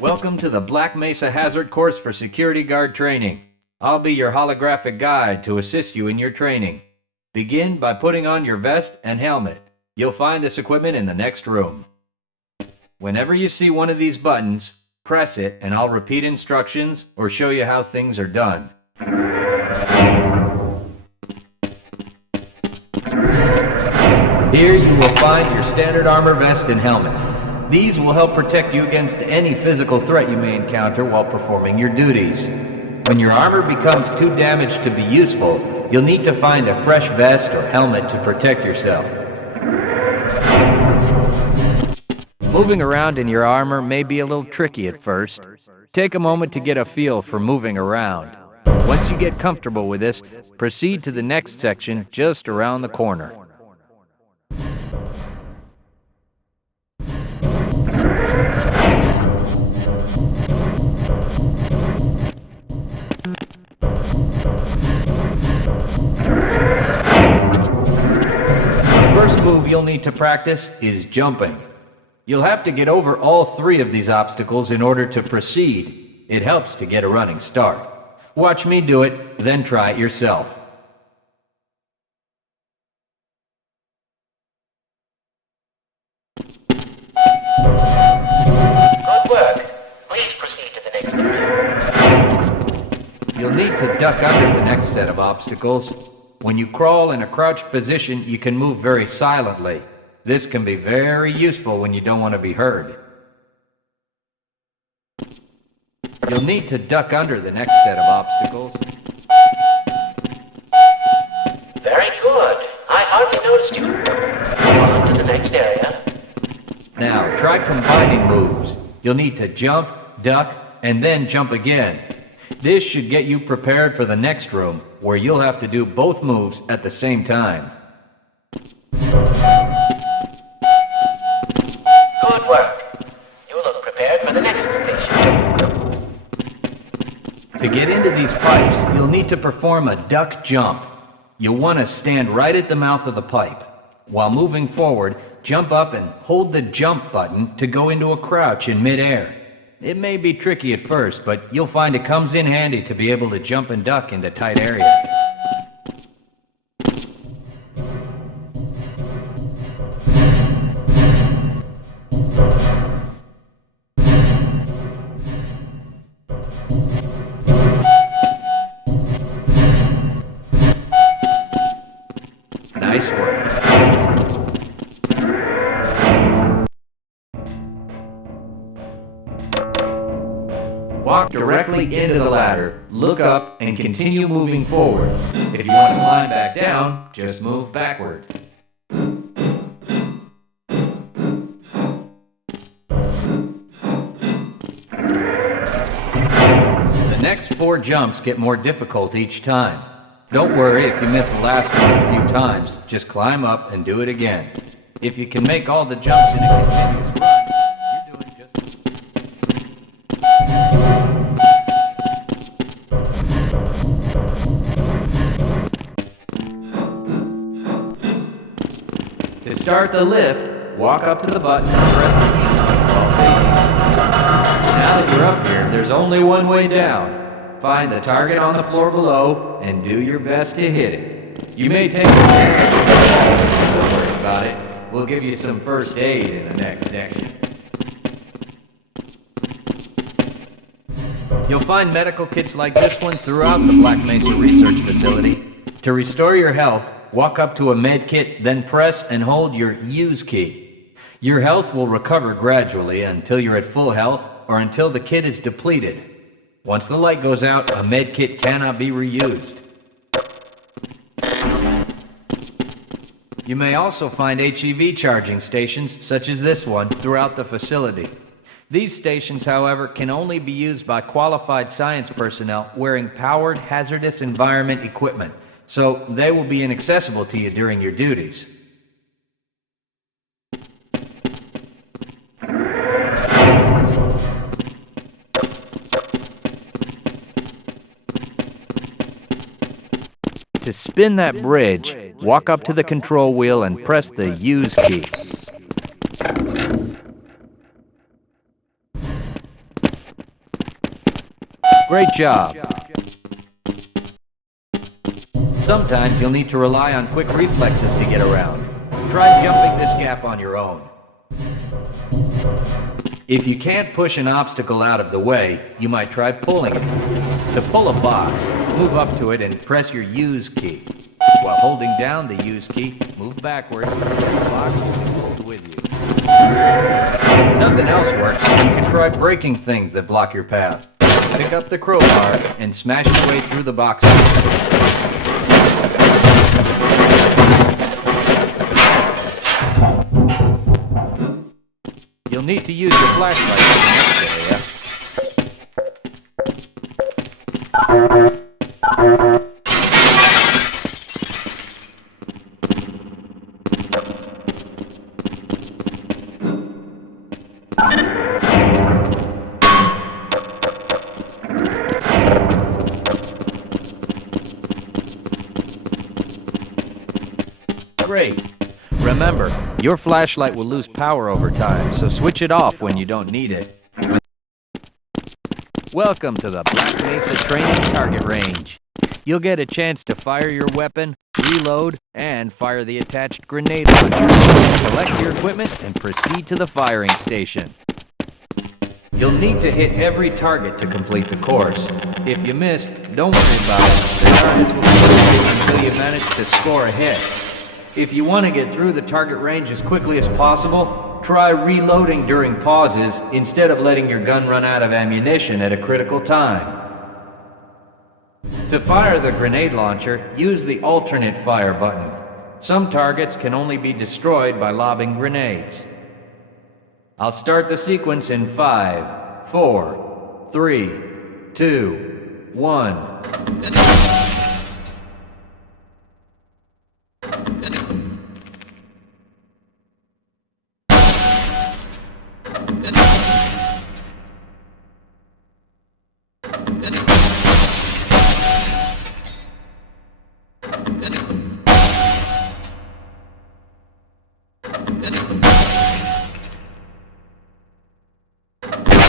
Welcome to the Black Mesa Hazard Course for Security Guard Training. I'll be your holographic guide to assist you in your training. Begin by putting on your vest and helmet. You'll find this equipment in the next room. Whenever you see one of these buttons, press it and I'll repeat instructions or show you how things are done. Here you will find your standard armor vest and helmet. These will help protect you against any physical threat you may encounter while performing your duties. When your armor becomes too damaged to be useful, you'll need to find a fresh vest or helmet to protect yourself. Moving around in your armor may be a little tricky at first. Take a moment to get a feel for moving around. Once you get comfortable with this, proceed to the next section just around the corner. The first move you'll need to practice is jumping. You'll have to get over all three of these obstacles in order to proceed. It helps to get a running start. Watch me do it, then try it yourself. Good work. Please proceed to the next area. You'll need to duck under the next set of obstacles. When you crawl in a crouched position, you can move very silently. This can be very useful when you don't want to be heard. You'll need to duck under the next set of obstacles. Very good. I hardly noticed you. On to the next area. Now, try combining moves. You'll need to jump, duck, and then jump again. This should get you prepared for the next room, where you'll have to do both moves at the same time. Good work. You look prepared for the next station. To get into these pipes, you'll need to perform a duck jump. You'll want to stand right at the mouth of the pipe. While moving forward, jump up and hold the jump button to go into a crouch in midair. It may be tricky at first, but you'll find it comes in handy to be able to jump and duck into tight areas. Nice work. Walk directly into the ladder, look up, and continue moving forward. If you want to climb back down, just move backward. The next 4 jumps get more difficult each time. Don't worry if you miss the last one a few times, just climb up and do it again. If you can make all the jumps in a continuous run, you're doing just To start the lift, walk up to the button and press the key while facing. Now that you're up here, there's only one way down. Find the target on the floor below and do your best to hit it. You may take a chance, don't worry about it. We'll give you some first aid in the next section. You'll find medical kits like this one throughout the Black Mesa Research Facility. To restore your health, walk up to a med kit, then press and hold your use key. Your health will recover gradually until you're at full health or until the kit is depleted. Once the light goes out, a med kit cannot be reused. You may also find HEV charging stations, such as this one, throughout the facility. These stations, however, can only be used by qualified science personnel wearing powered hazardous environment equipment, so they will be inaccessible to you during your duties. To spin that bridge, walk up to the control wheel and press the use key. Great job. Sometimes you'll need to rely on quick reflexes to get around. Try jumping this gap on your own. If you can't push an obstacle out of the way, you might try pulling it. To pull a box, move up to it and press your use key. While holding down the use key, move backwards and the box will be pulled with you. If nothing else works, you can try breaking things that block your path. Pick up the crowbar and smash your way through the boxes. You'll need to use your flashlight in the next area. Great. Remember, your flashlight will lose power over time, so switch it off when you don't need it. Welcome to the Black Mesa Training Target Range. You'll get a chance to fire your weapon, reload, and fire the attached grenade launcher. Collect your equipment and proceed to the firing station. You'll need to hit every target to complete the course. If you missed, don't worry about it. The targets will be until you manage to score a hit. If you want to get through the target range as quickly as possible, try reloading during pauses instead of letting your gun run out of ammunition at a critical time. To fire the grenade launcher, use the alternate fire button. Some targets can only be destroyed by lobbing grenades. I'll start the sequence in 5, 4, 3, 2, 1.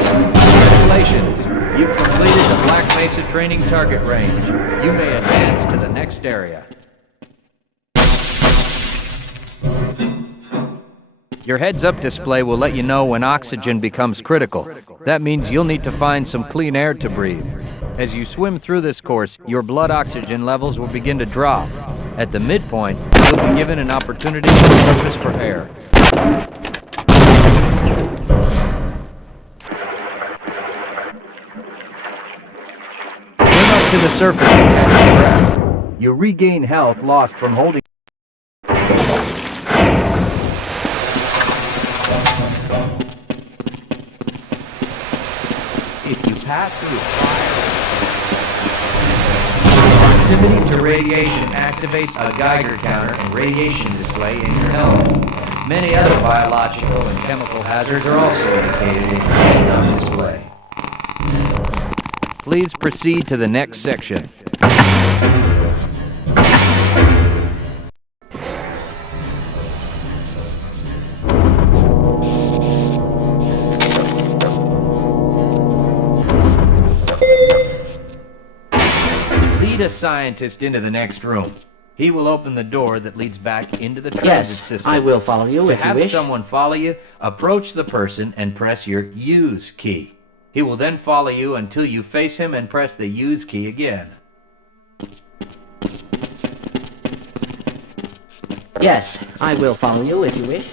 Congratulations! You've completed the Black Mesa Training Target Range. You may advance to the next area. Your heads-up display will let you know when oxygen becomes critical. That means you'll need to find some clean air to breathe. As you swim through this course, your blood oxygen levels will begin to drop. At the midpoint, you'll be given an opportunity to surface for air. To the surface and catch your breath. You regain health lost from holding. If you pass through fire, proximity to radiation activates a Geiger counter and radiation display in your helmet. Many other biological and chemical hazards are also indicated in your heads-up display. Please proceed to the next section. Lead a scientist into the next room. He will open the door that leads back into the transit system. I will follow you if you wish. To have someone follow you, approach the person and press your use key. He will then follow you until you face him and press the use key again. Yes, I will follow you if you wish.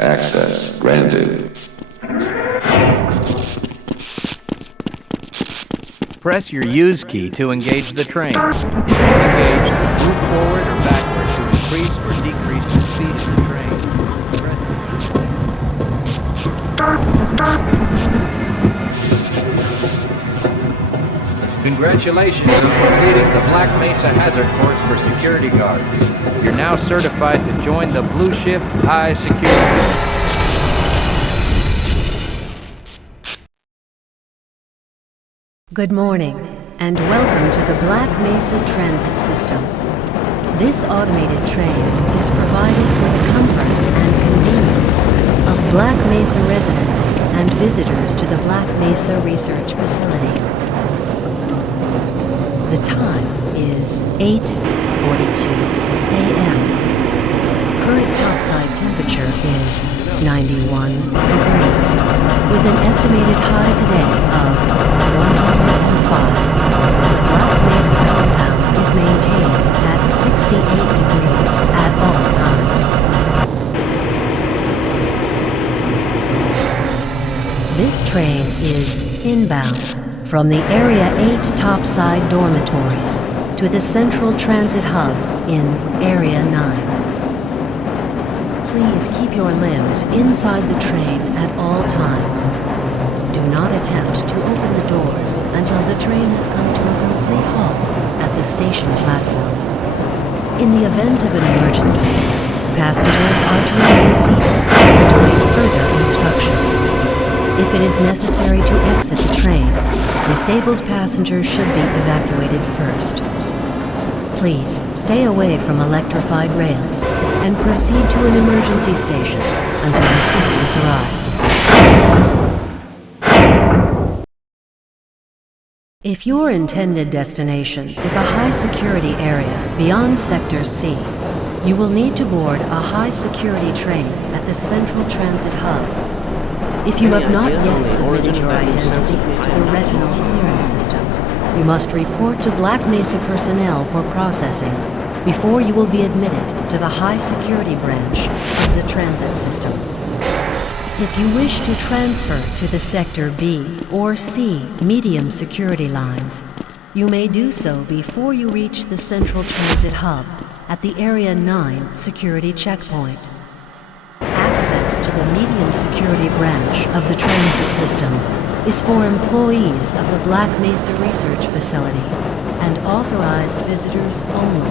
Access granted. Press your use key to engage the train. If it's engaged, move forward or backward to increase or decrease the speed of the train. Congratulations on completing the Black Mesa Hazard Course for security guards. You're now certified to join the Blue Shift High Security. Good morning, and welcome to the Black Mesa Transit System. This automated train is provided for the comfort and convenience of Black Mesa residents and visitors to the Black Mesa Research Facility. The time is 8:42 a.m. Current topside temperature is 91 degrees, with an estimated high today of 105. The Black Mesa compound is maintained at 68 degrees at all times. This train is inbound from the Area 8 topside dormitories to the Central Transit Hub in Area 9. Please keep your limbs inside the train at all times. Do not attempt to open the doors until the train has come to a complete halt at the station platform. In the event of an emergency, passengers are to remain seated and await further instruction. If it is necessary to exit the train, disabled passengers should be evacuated first. Please stay away from electrified rails and proceed to an emergency station until assistance arrives. If your intended destination is a high-security area beyond Sector C, you will need to board a high-security train at the Central Transit Hub. If you have not yet submitted your identity to the retinal clearance system, you must report to Black Mesa personnel for processing before you will be admitted to the high-security branch of the transit system. If you wish to transfer to the Sector B or C medium security lines, you may do so before you reach the Central Transit Hub at the Area 9 security checkpoint. Access to the medium security branch of the transit system is for employees of the Black Mesa Research Facility and authorized visitors only,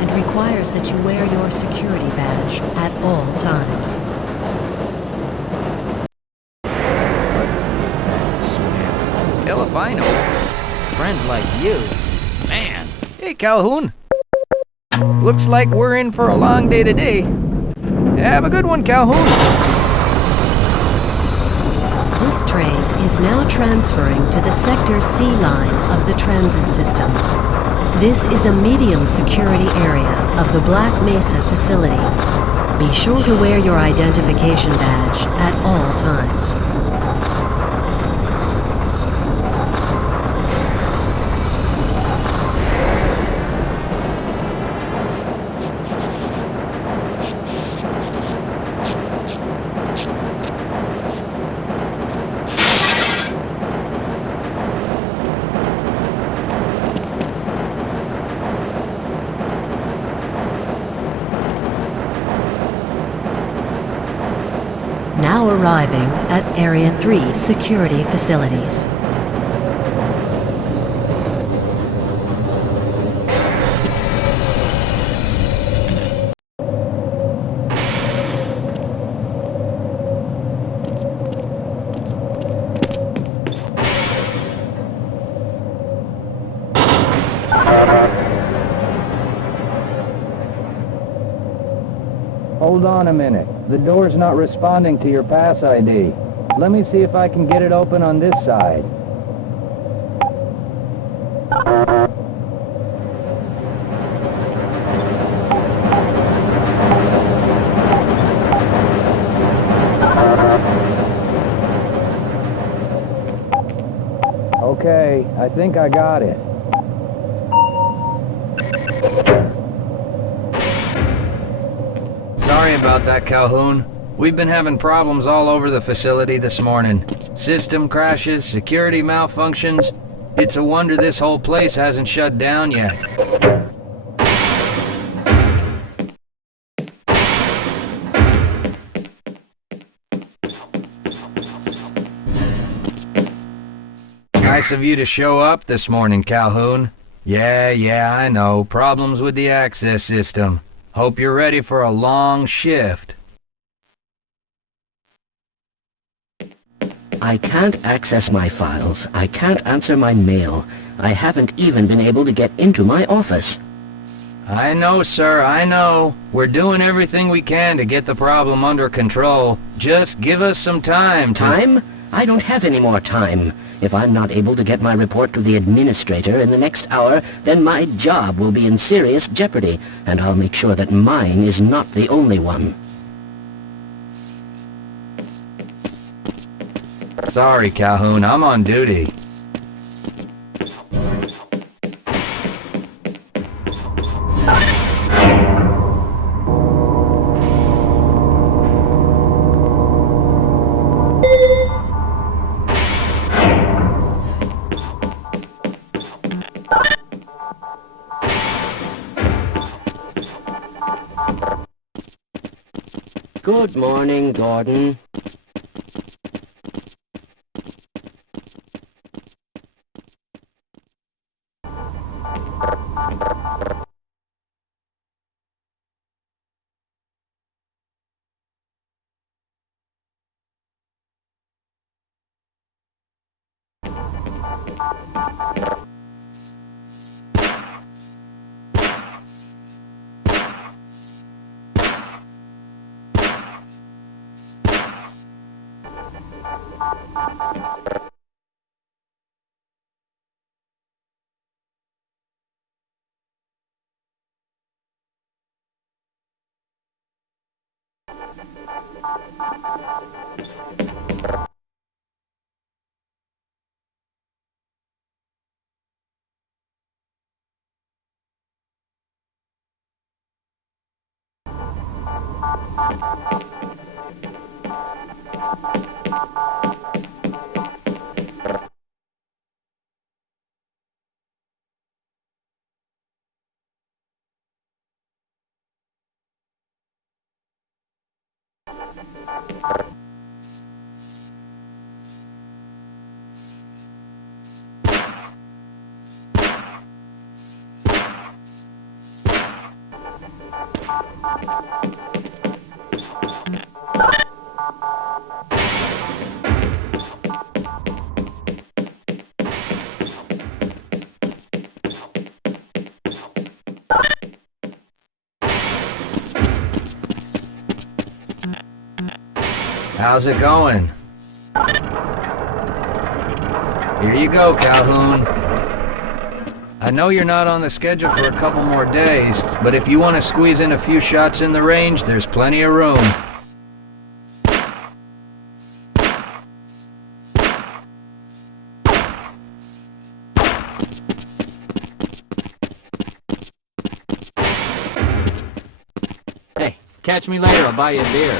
and requires that you wear your security badge at all times. Hell if I know. Friends like you. Man. Hey, Calhoun. Looks like we're in for a long day today. Have a good one, Calhoun. This train is now transferring to the Sector C line of the transit system. This is a medium security area of the Black Mesa facility. Be sure to wear your identification badge at all times. Now arriving at Area 3 security facilities. Hold on a minute. The door's not responding to your pass ID. Let me see if I can get it open on this side. Okay, I think I got it. Sorry about that, Calhoun. We've been having problems all over the facility this morning. System crashes, security malfunctions. It's a wonder this whole place hasn't shut down yet. Nice of you to show up this morning, Calhoun. Yeah, I know. Problems with the access system. Hope you're ready for a long shift. I can't access my files. I can't answer my mail. I haven't even been able to get into my office. I know, sir, I know. We're doing everything we can to get the problem under control. Just give us some time to... Time? I don't have any more time. If I'm not able to get my report to the administrator in the next hour, then my job will be in serious jeopardy, and I'll make sure that mine is not the only one. Sorry, Calhoun, I'm on duty. Good morning, Gordon. How's it going? Here you go, Calhoun. I know you're not on the schedule for a couple more days, but if you want to squeeze in a few shots in the range, there's plenty of room. Hey, catch me later, I'll buy you a beer.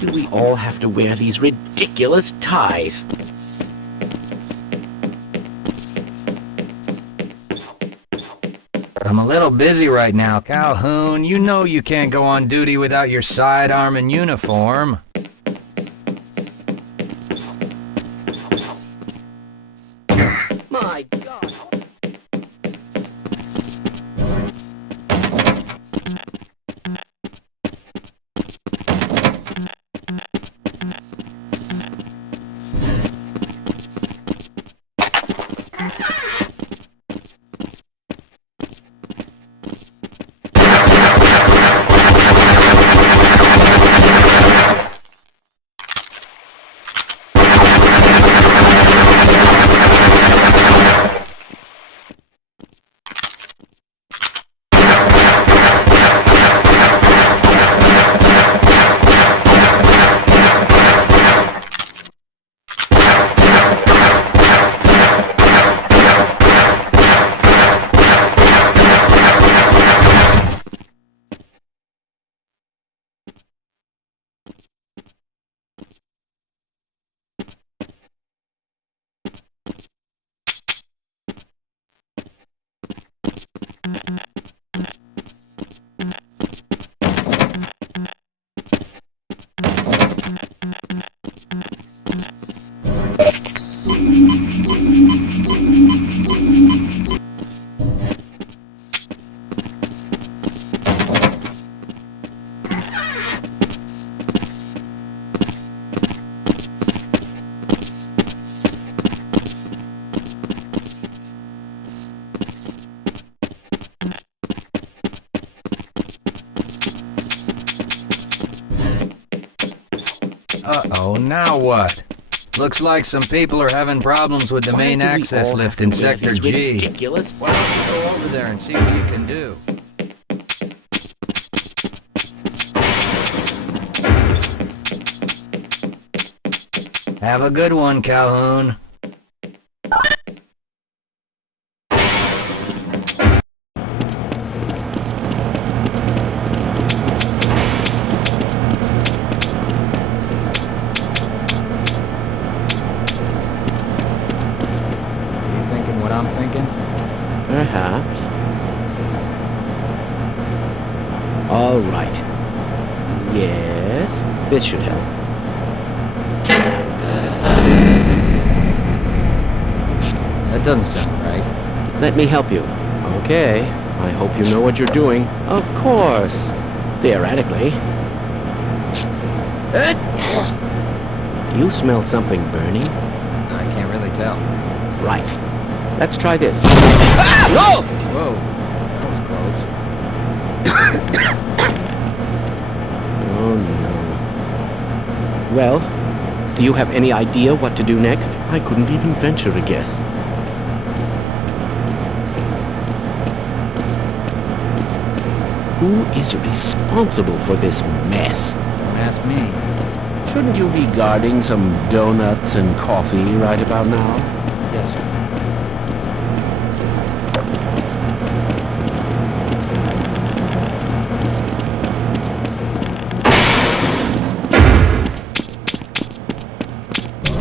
Do we all have to wear these ridiculous ties? I'm a little busy right now, Calhoun. You know you can't go on duty without your sidearm and uniform. My God! Uh-oh, now what? Looks like some people are having problems with the main access lift in Sector G. Ridiculous. Why don't you go over there and see what you can do? Have a good one, Calhoun. What I'm thinking? Perhaps. All right. Yes, this should help. That doesn't sound right. Let me help you. Okay. I hope you know what you're doing. Of course. Theoretically. You smell something burning? I can't really tell. Right. Let's try this. Whoa! Whoa. That was close. Oh, no. Well, do you have any idea what to do next? I couldn't even venture a guess. Who is responsible for this mess? Don't ask me. Shouldn't you be guarding some donuts and coffee right about now? Yes, sir.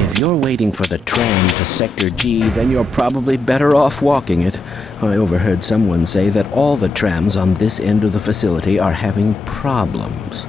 If you're waiting for the tram to Sector G, then you're probably better off walking it. I overheard someone say that all the trams on this end of the facility are having problems.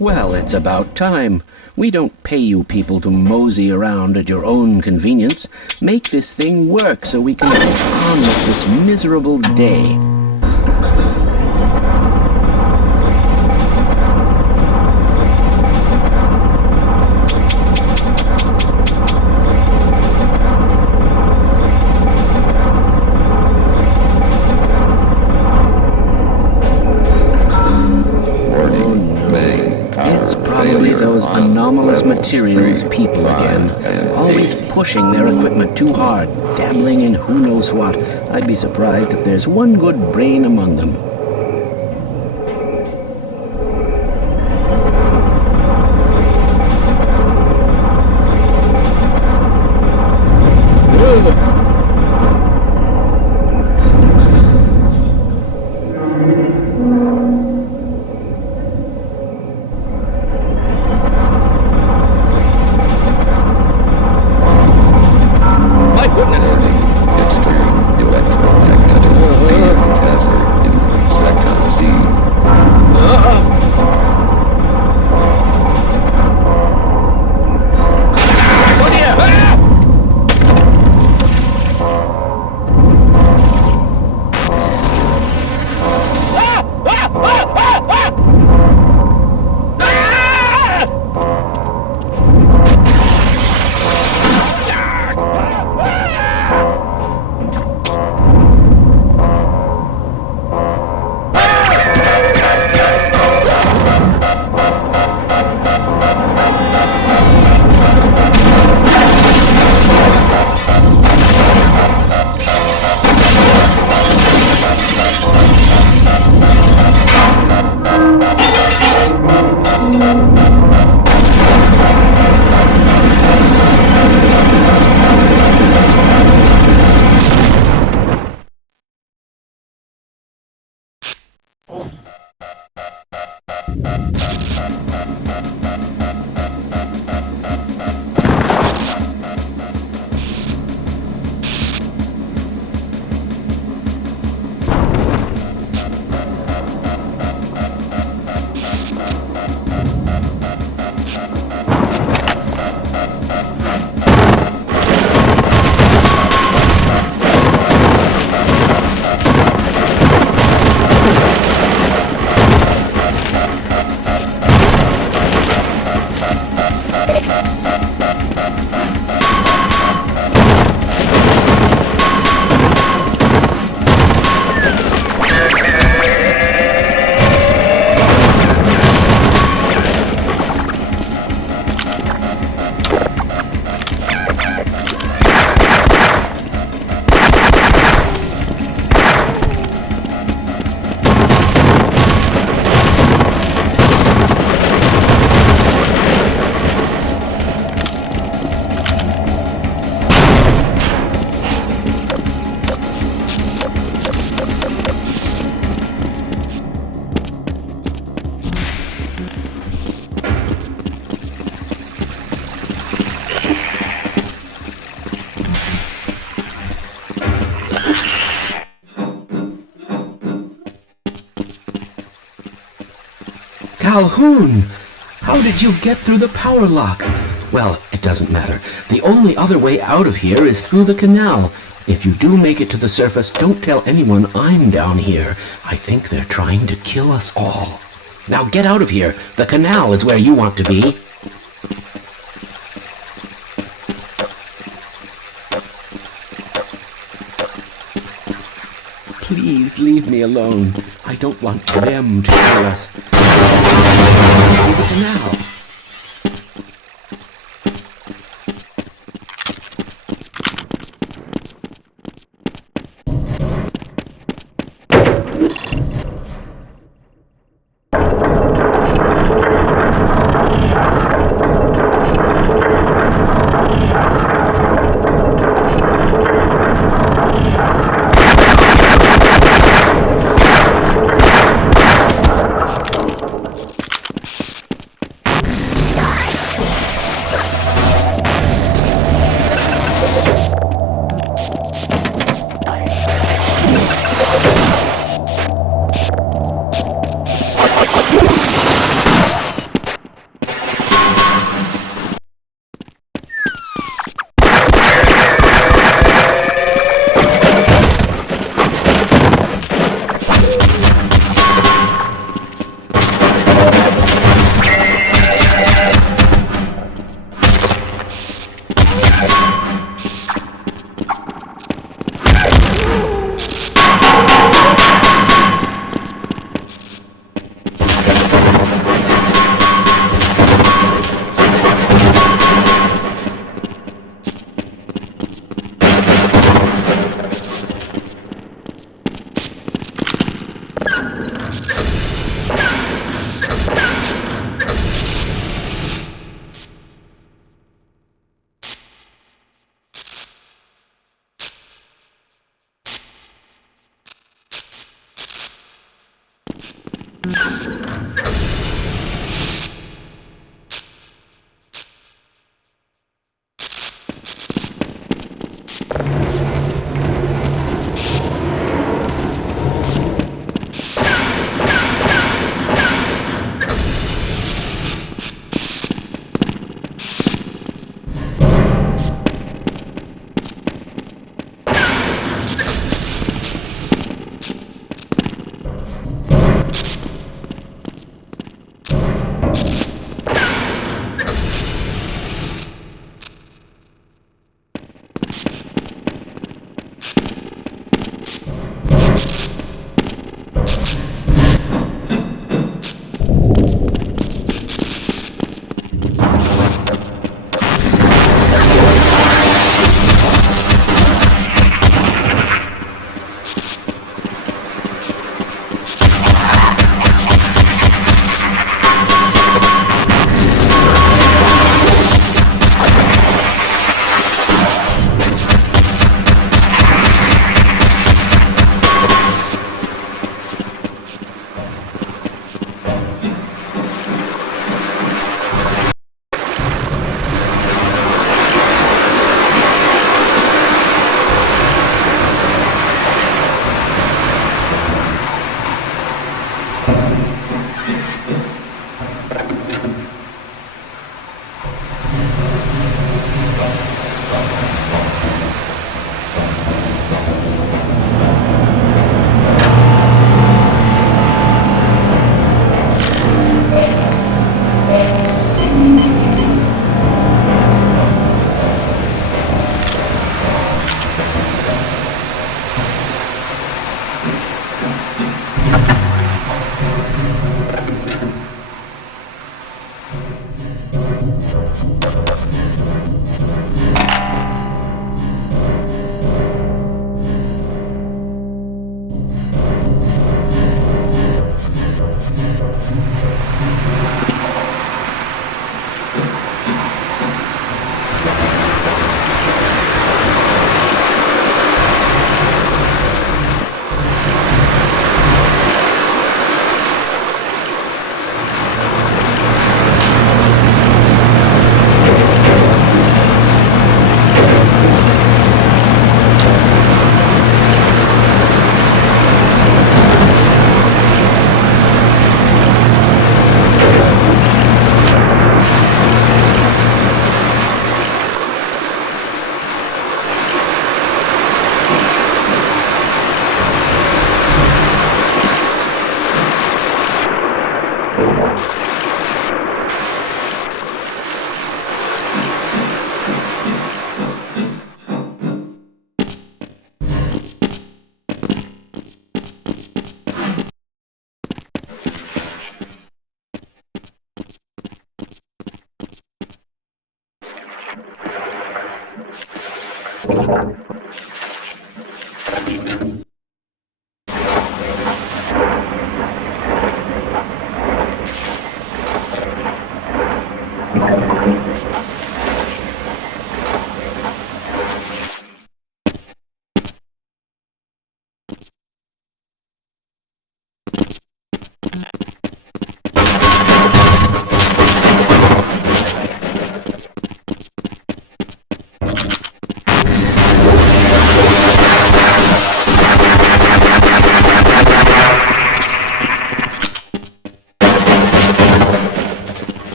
Well, it's about time. We don't pay you people to mosey around at your own convenience. Make this thing work so we can get on with this miserable day. Those anomalous materials people again, always pushing their equipment too hard, dabbling in who knows what. I'd be surprised if there's one good brain among them. Calhoun! How did you get through the power lock? Well, it doesn't matter. The only other way out of here is through the canal. If you do make it to the surface, don't tell anyone I'm down here. I think they're trying to kill us all. Now get out of here. The canal is where you want to be. Please leave me alone. I don't want them to kill us. The canal.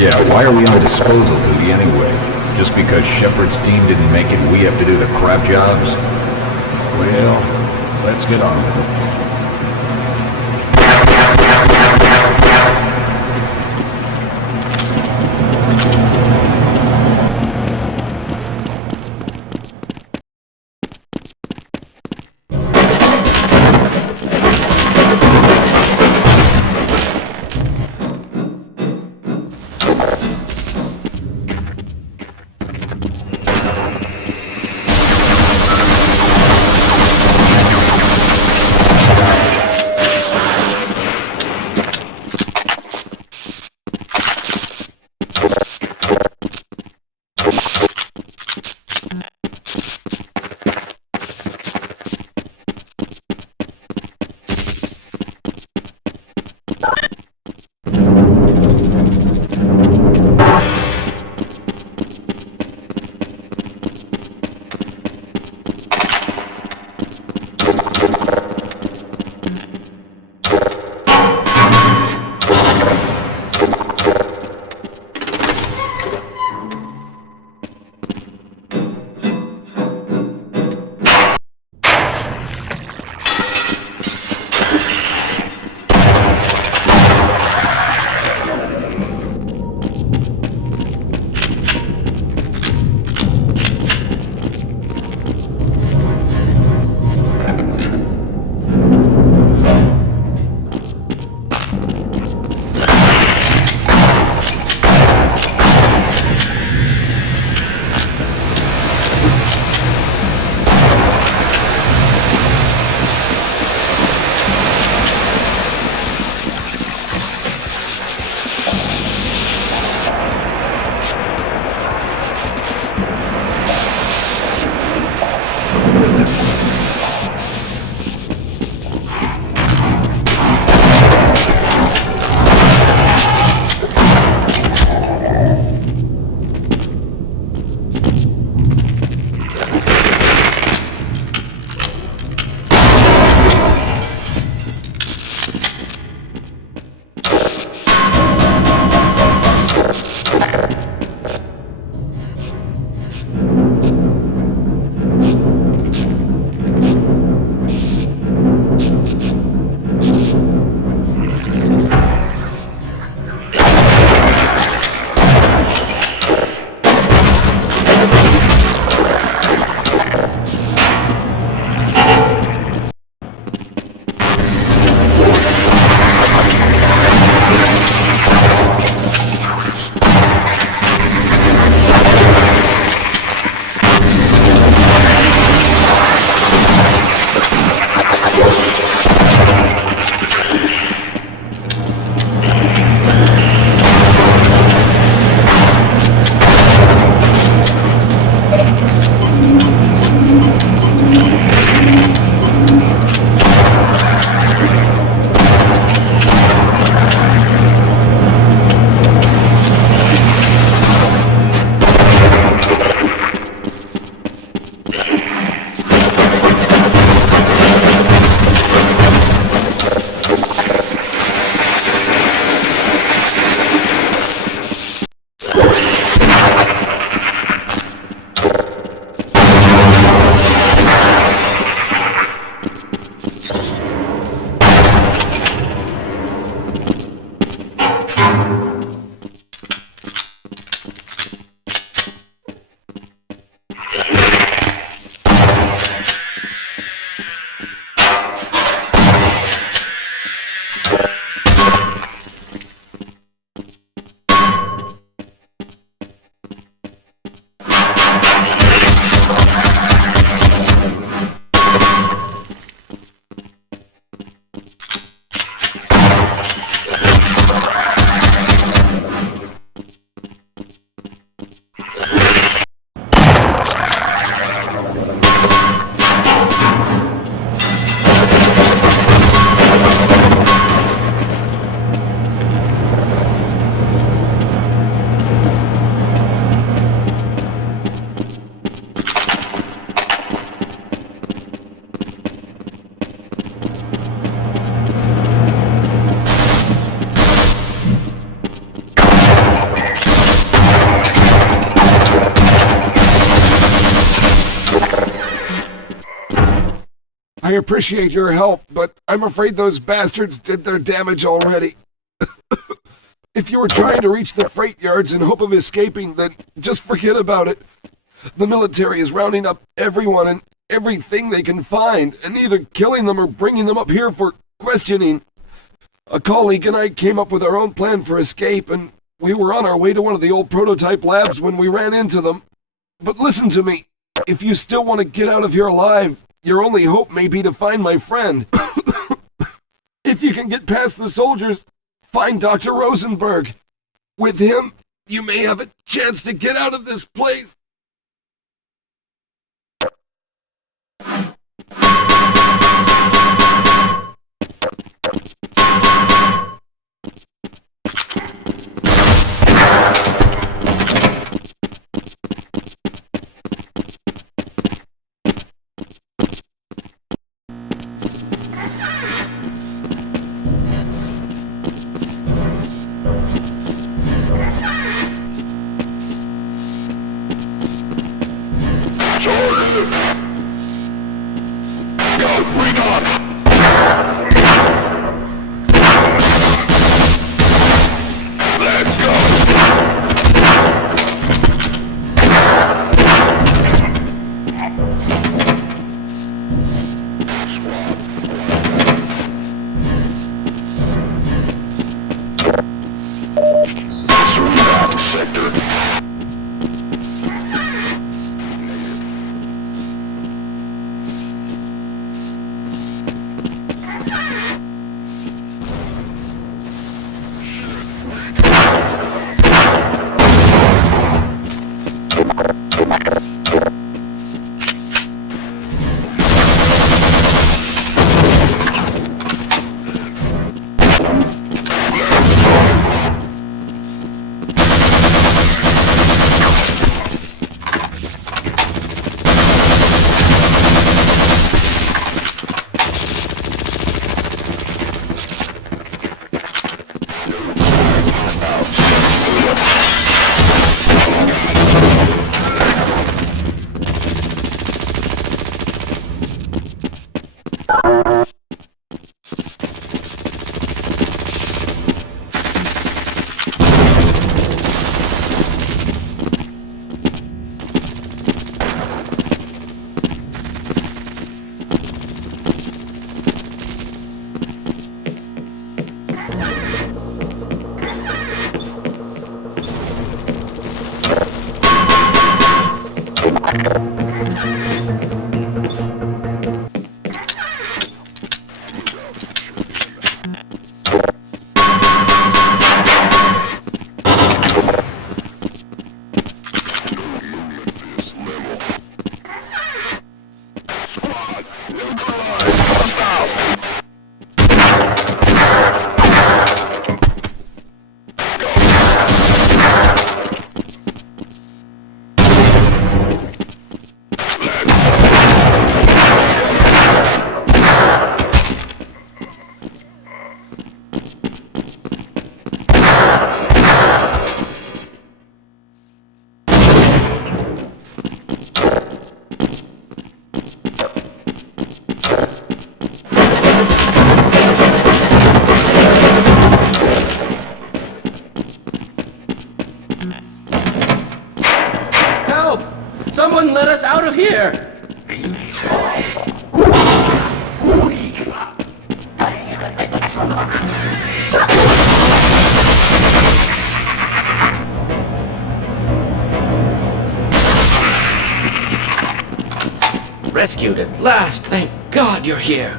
Yeah, why are we on disposal duty anyway? Just because Shepard's team didn't make it, we have to do the crap jobs? Well, let's get on with it. I appreciate your help, but I'm afraid those bastards did their damage already. If you were trying to reach the freight yards in hope of escaping, then just forget about it. The military is rounding up everyone and everything they can find, and either killing them or bringing them up here for questioning. A colleague and I came up with our own plan for escape, and we were on our way to one of the old prototype labs when we ran into them. But listen to me. If you still want to get out of here alive, your only hope may be to find my friend. If you can get past the soldiers, find Dr. Rosenberg. With him, you may have a chance to get out of this place. Someone let us out of here! Rescued at last! Thank God you're here!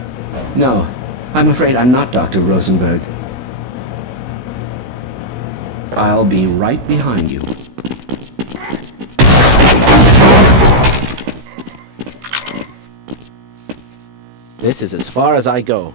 No, I'm afraid I'm not Dr. Rosenberg. I'll be right behind you. This is as far as I go.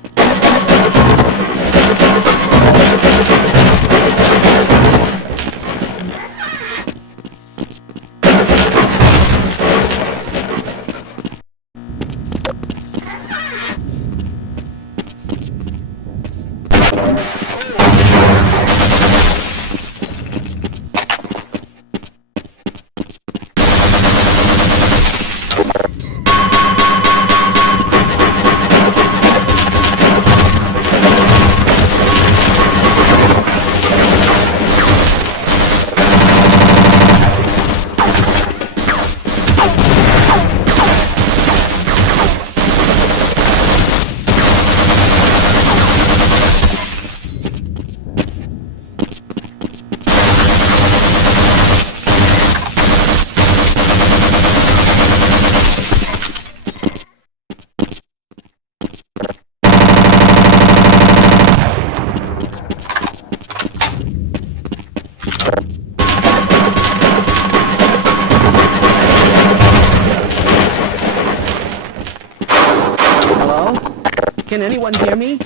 Can anyone hear me?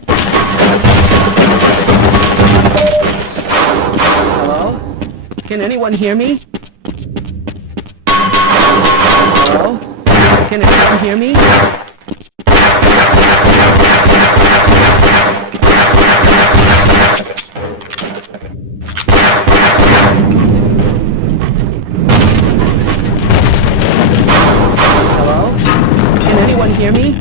Hello? Can anyone hear me? Hello? Can anyone hear me? Hello? Can anyone hear me?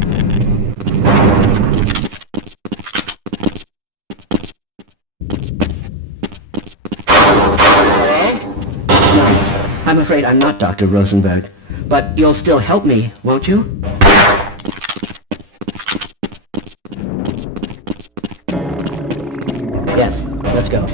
I'm afraid I'm not Dr. Rosenberg, but you'll still help me, won't you? Yes, let's go.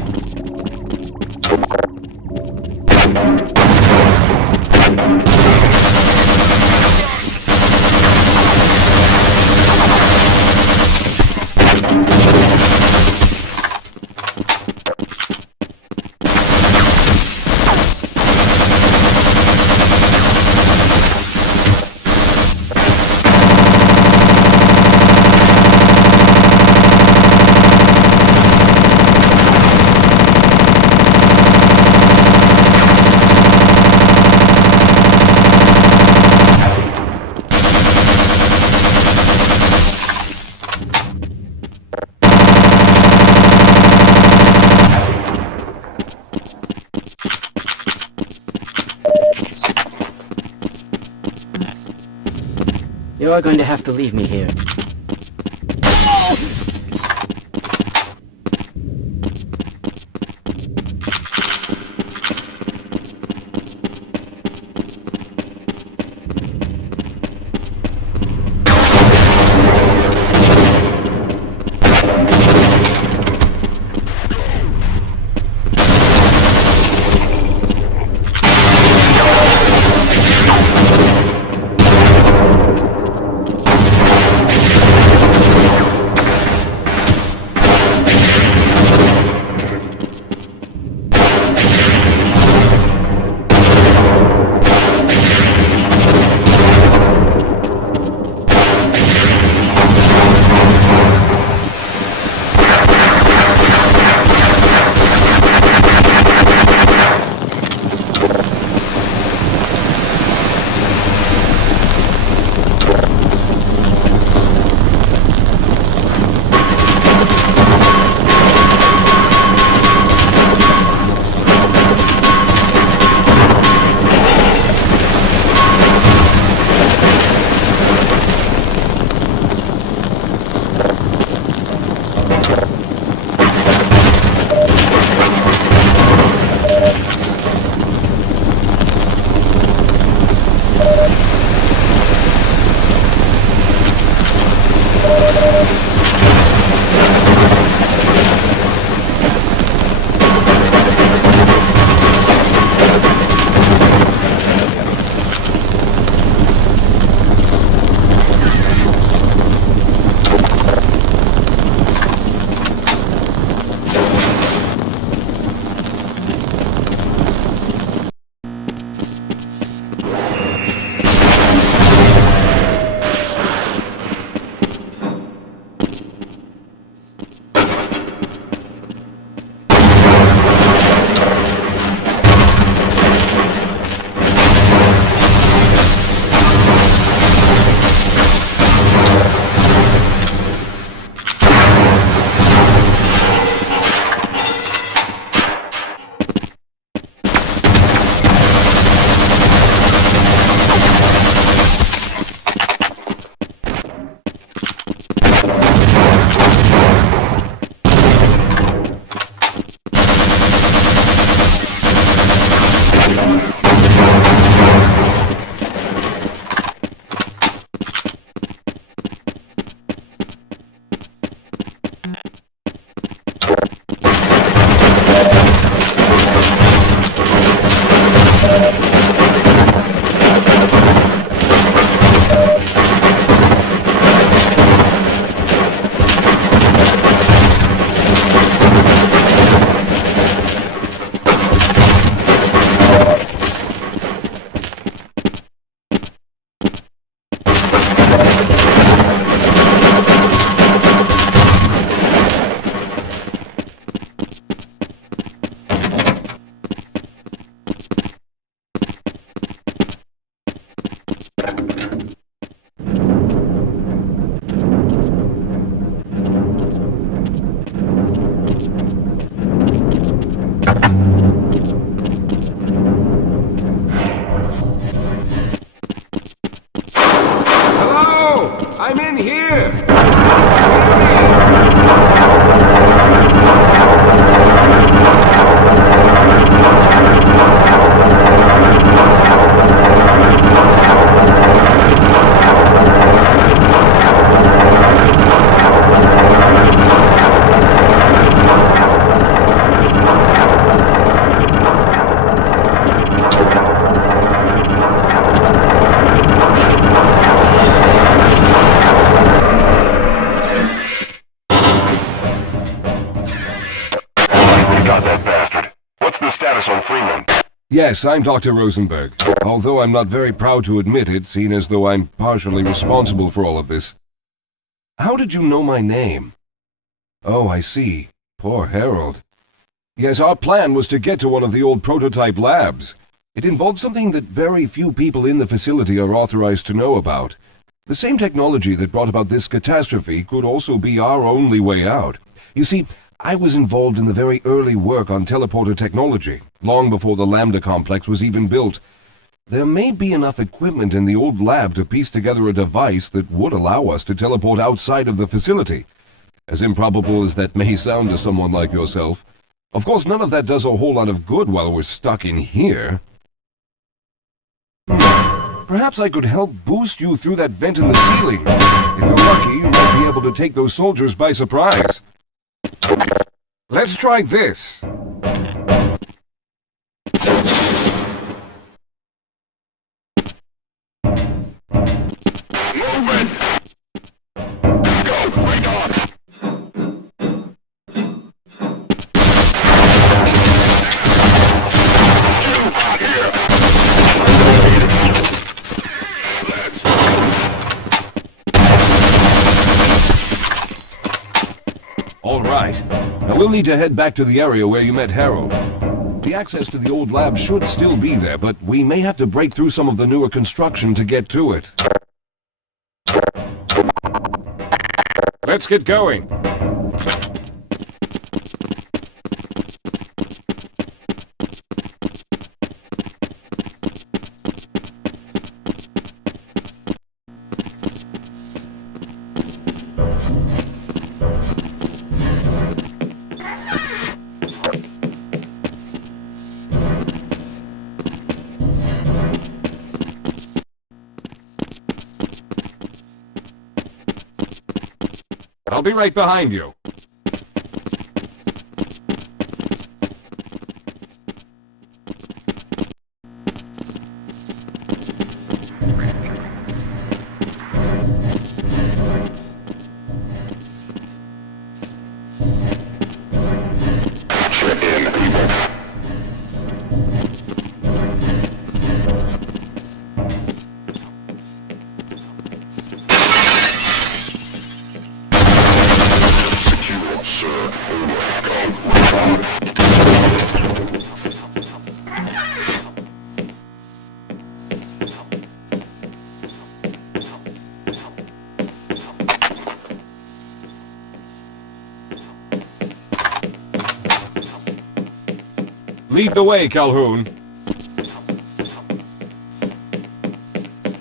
You're going to have to leave me here. Yes, I'm Dr. Rosenberg, although I'm not very proud to admit it, seeing as though I'm partially responsible for all of this. How did you know my name? Oh, I see. Poor Harold. Yes, our plan was to get to one of the old prototype labs. It involved something that very few people in the facility are authorized to know about. The same technology that brought about this catastrophe could also be our only way out. You see, I was involved in the very early work on teleporter technology, long before the Lambda complex was even built. There may be enough equipment in the old lab to piece together a device that would allow us to teleport outside of the facility. As improbable as that may sound to someone like yourself. Of course, none of that does a whole lot of good while we're stuck in here. Perhaps I could help boost you through that vent in the ceiling. If you're lucky, you might be able to take those soldiers by surprise. Let's try this. All right. Now we'll need to head back to the area where you met Harold. The access to the old lab should still be there, but we may have to break through some of the newer construction to get to it. Let's get going. I'll be right behind you. Lead the way, Calhoun.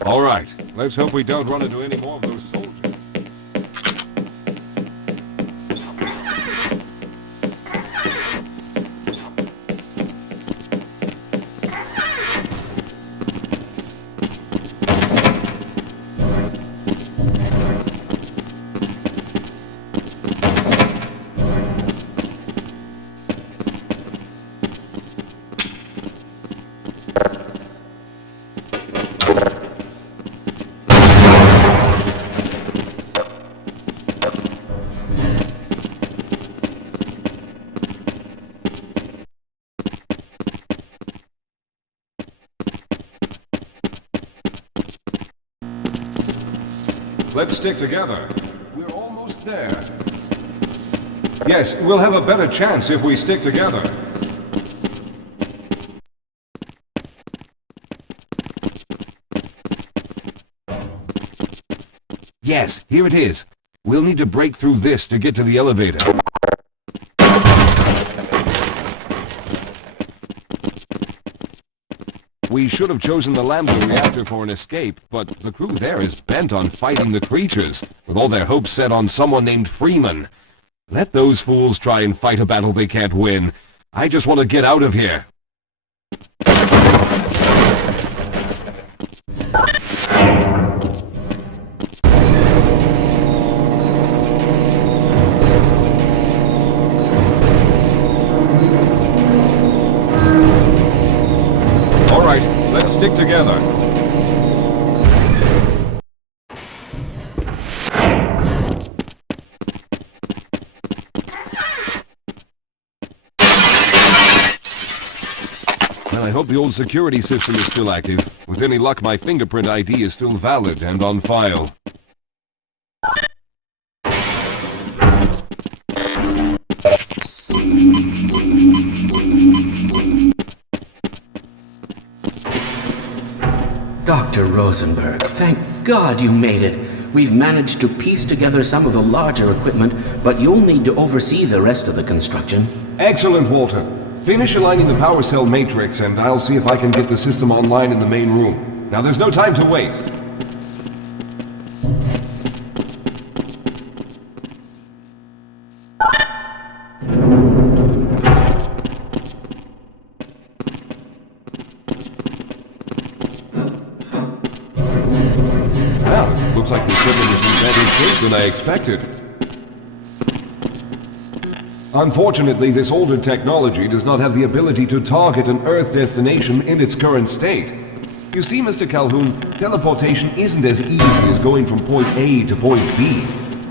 All right, let's hope we don't run into any more of those soldiers. Let's stick together. We're almost there. Yes, we'll have a better chance if we stick together. Yes, here it is. We'll need to break through this to get to the elevator. We should have chosen the Lambda reactor for an escape, but the crew there is bent on fighting the creatures, with all their hopes set on someone named Freeman. Let those fools try and fight a battle they can't win. I just want to get out of here. Let's stick together. Well, I hope the old security system is still active. With any luck, my fingerprint ID is still valid and on file. Dr. Rosenberg, thank God you made it. We've managed to piece together some of the larger equipment, but you'll need to oversee the rest of the construction. Excellent, Walter. Finish aligning the power cell matrix, and I'll see if I can get the system online in the main room. Now, there's no time to waste. Well, looks like the equipment is in better shape than I expected. Unfortunately, this older technology does not have the ability to target an Earth destination in its current state. You see, Mr. Calhoun, teleportation isn't as easy as going from point A to point B.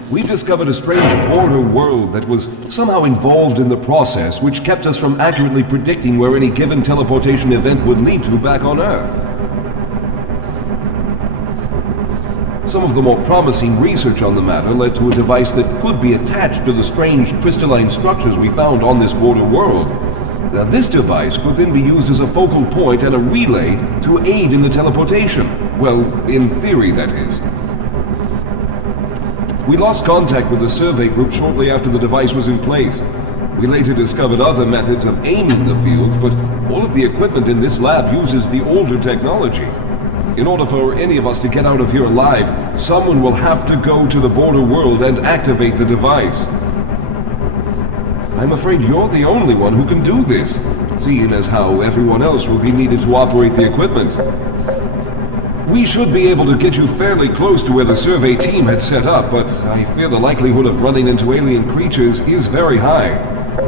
We've discovered a strange border world that was somehow involved in the process, which kept us from accurately predicting where any given teleportation event would lead to back on Earth. Some of the more promising research on the matter led to a device that could be attached to the strange crystalline structures we found on this border world. Now, this device could then be used as a focal point and a relay to aid in the teleportation. Well, in theory, that is. We lost contact with the survey group shortly after the device was in place. We later discovered other methods of aiming the field, but all of the equipment in this lab uses the older technology. In order for any of us to get out of here alive, someone will have to go to the border world and activate the device. I'm afraid you're the only one who can do this, seeing as how everyone else will be needed to operate the equipment. We should be able to get you fairly close to where the survey team had set up, but I fear the likelihood of running into alien creatures is very high.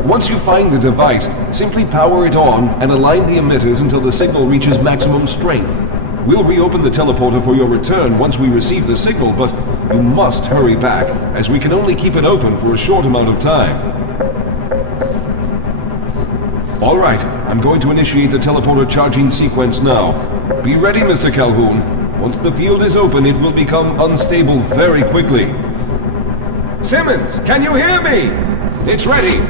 Once you find the device, simply power it on and align the emitters until the signal reaches maximum strength. We'll reopen the teleporter for your return once we receive the signal, but you must hurry back, as we can only keep it open for a short amount of time. All right, I'm going to initiate the teleporter charging sequence now. Be ready, Mr. Calhoun. Once the field is open, it will become unstable very quickly. Simmons, can you hear me? It's ready.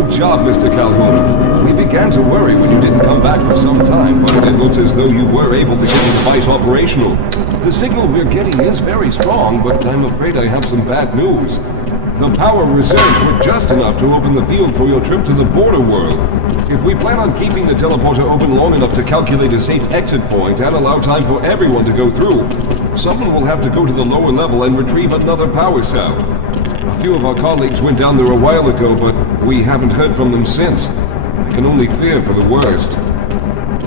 Good job, Mr. Calhoun. We began to worry when you didn't come back for some time, but it looks as though you were able to get the device operational. The signal we're getting is very strong, but I'm afraid I have some bad news. The power reserves were just enough to open the field for your trip to the border world. If we plan on keeping the teleporter open long enough to calculate a safe exit point and allow time for everyone to go through, someone will have to go to the lower level and retrieve another power cell. A few of our colleagues went down there a while ago, but we haven't heard from them since. I can only fear for the worst.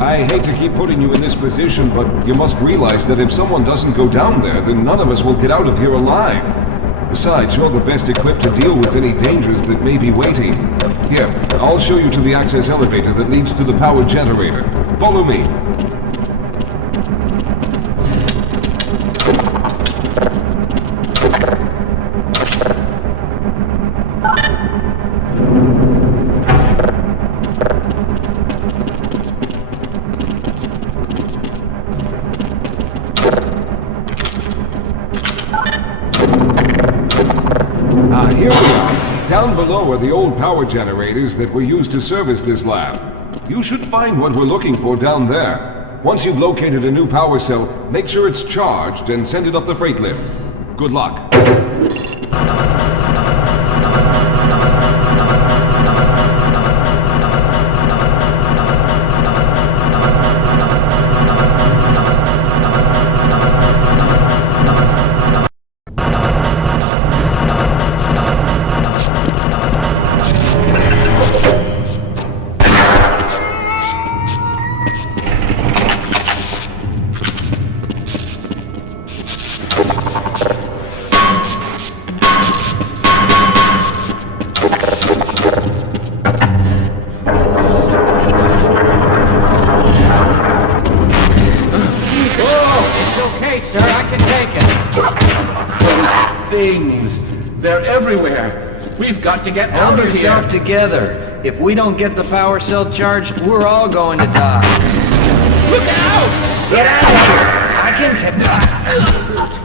I hate to keep putting you in this position, but you must realize that if someone doesn't go down there, then none of us will get out of here alive. Besides, you're the best equipped to deal with any dangers that may be waiting. Here, I'll show you to the access elevator that leads to the power generator. Follow me. Here we are. Down below are the old power generators that were used to service this lab. You should find what we're looking for down there. Once you've located a new power cell, make sure it's charged and send it up the freight lift. Good luck. Sir, I can take it. Things. They're everywhere. We've got to get out Hold of here. yourself together. If we don't get the power cell charged, we're all going to die. Look out! Get out of here! I can take it.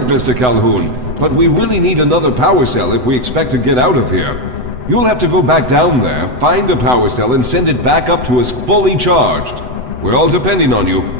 right, Mr. Calhoun, but we really need another power cell if we expect to get out of here. You'll have to go back down there, find a power cell, and send it back up to us fully charged. We're all depending on you.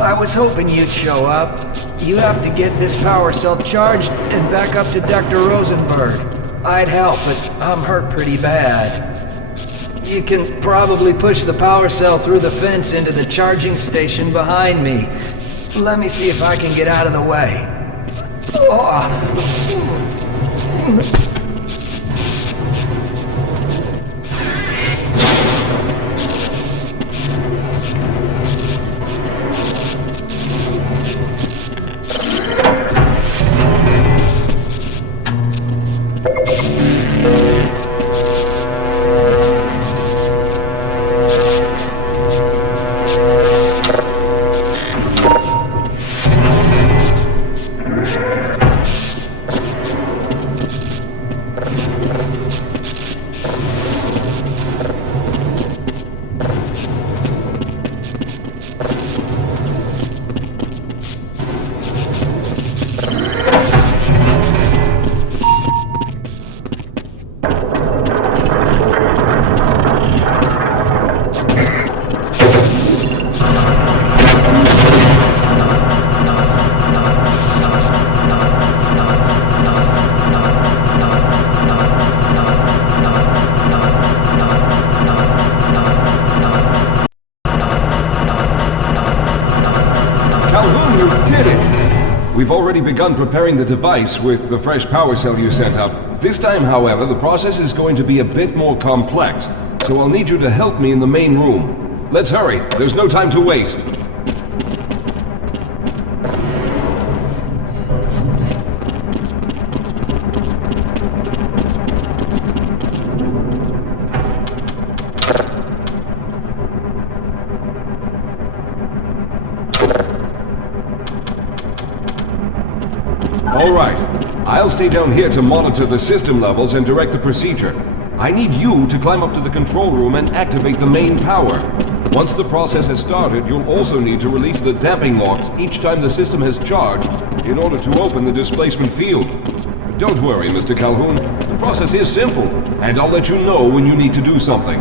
I was hoping you'd show up. You have to get this power cell charged and back up to Dr. Rosenberg. I'd help, but I'm hurt pretty bad. You can probably push the power cell through the fence into the charging station behind me. Let me see if I can get out of the way. We've already begun preparing the device with the fresh power cell you sent up. This time, however, the process is going to be a bit more complex, so I'll need you to help me in the main room. Let's hurry. There's no time to waste. All right. I'll stay down here to monitor the system levels and direct the procedure. I need you to climb up to the control room and activate the main power. Once the process has started, you'll also need to release the damping locks each time the system has charged in order to open the displacement field. But don't worry, Mr. Calhoun. The process is simple, and I'll let you know when you need to do something.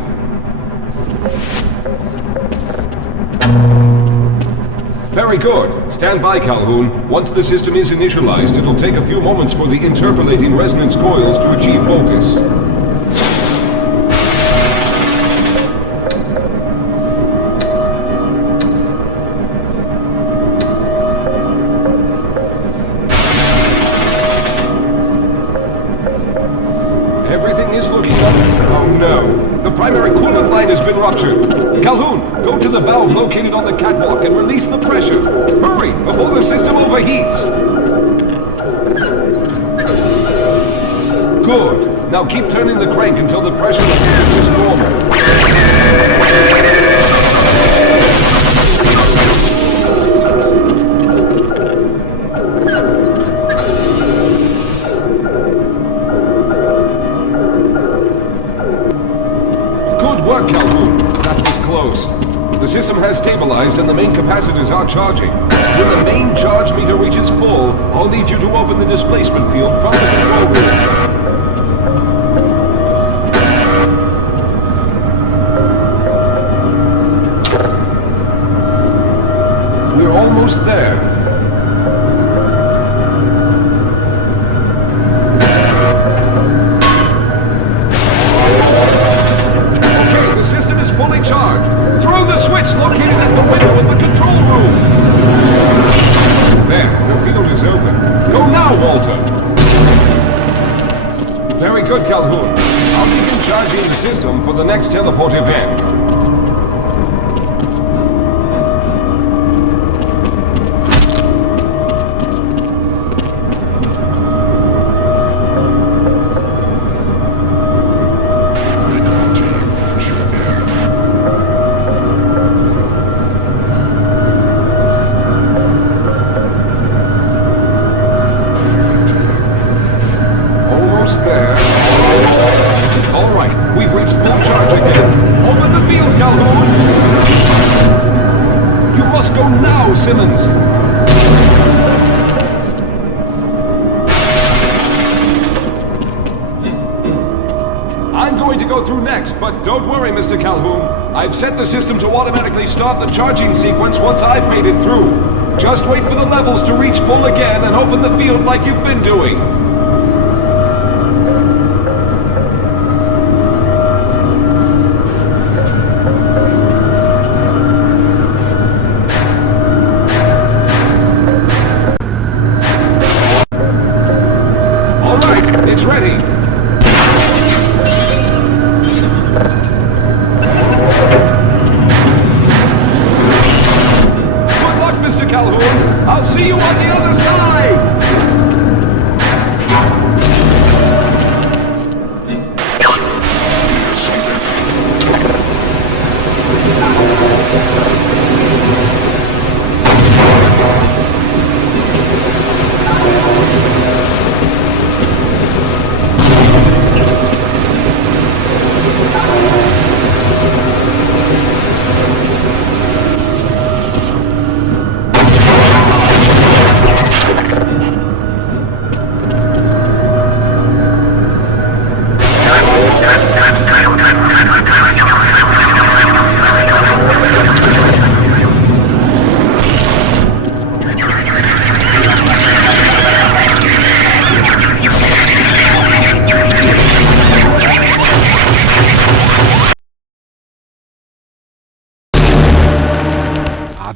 Very good. Stand by, Calhoun. Once the system is initialized, it'll take a few moments for the interpolating resonance coils to achieve focus. Everything is looking up. Oh no. The primary coolant line has been ruptured. Calhoun, go to the valve located on the catwalk and release the pressure. Hurry, before the system overheats. Good. Now keep turning the crank until the pressure is normal. capacitors are charging. When the main charge meter reaches full, I'll need you to open the displacement field from the control room. We're almost there. Okay, the system is fully charged. Throw the switch located at the window of the control room. There, the field is open. Go now, Walter. Very good, Calhoun. I'll begin charging the system for the next teleport event. There. All right, we've reached full charge again. Open the field, Calhoun! You must go now, Simmons! I'm going to go through next, but don't worry, Mr. Calhoun. I've set the system to automatically start the charging sequence once I've made it through. Just wait for the levels to reach full again and open the field like you've been doing. It's ready! Good luck, Mr. Calhoun! I'll see you on the other side!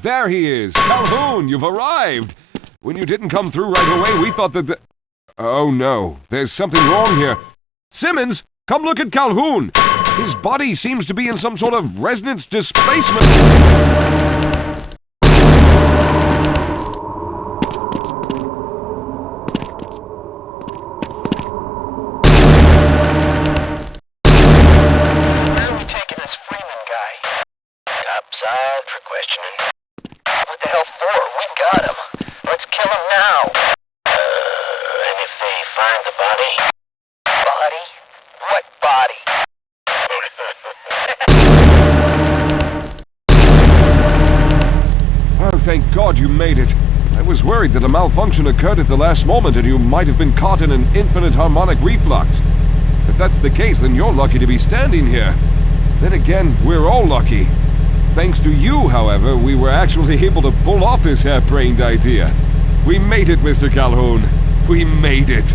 There he is! Calhoun, you've arrived! When you didn't come through right away, we thought that Oh no, there's something wrong here. Simmons, come look at Calhoun! His body seems to be in some sort of resonance displacement. Upside for questioning. What the hell for? We got him. Let's kill him now. And if they find the body? Body? What body? Oh, thank God you made it. I was worried that a malfunction occurred at the last moment and you might have been caught in an infinite harmonic reflux. If that's the case, then you're lucky to be standing here. Then again, we're all lucky. Thanks to you, however, we were actually able to pull off this harebrained idea. We made it, Mr. Calhoun. We made it.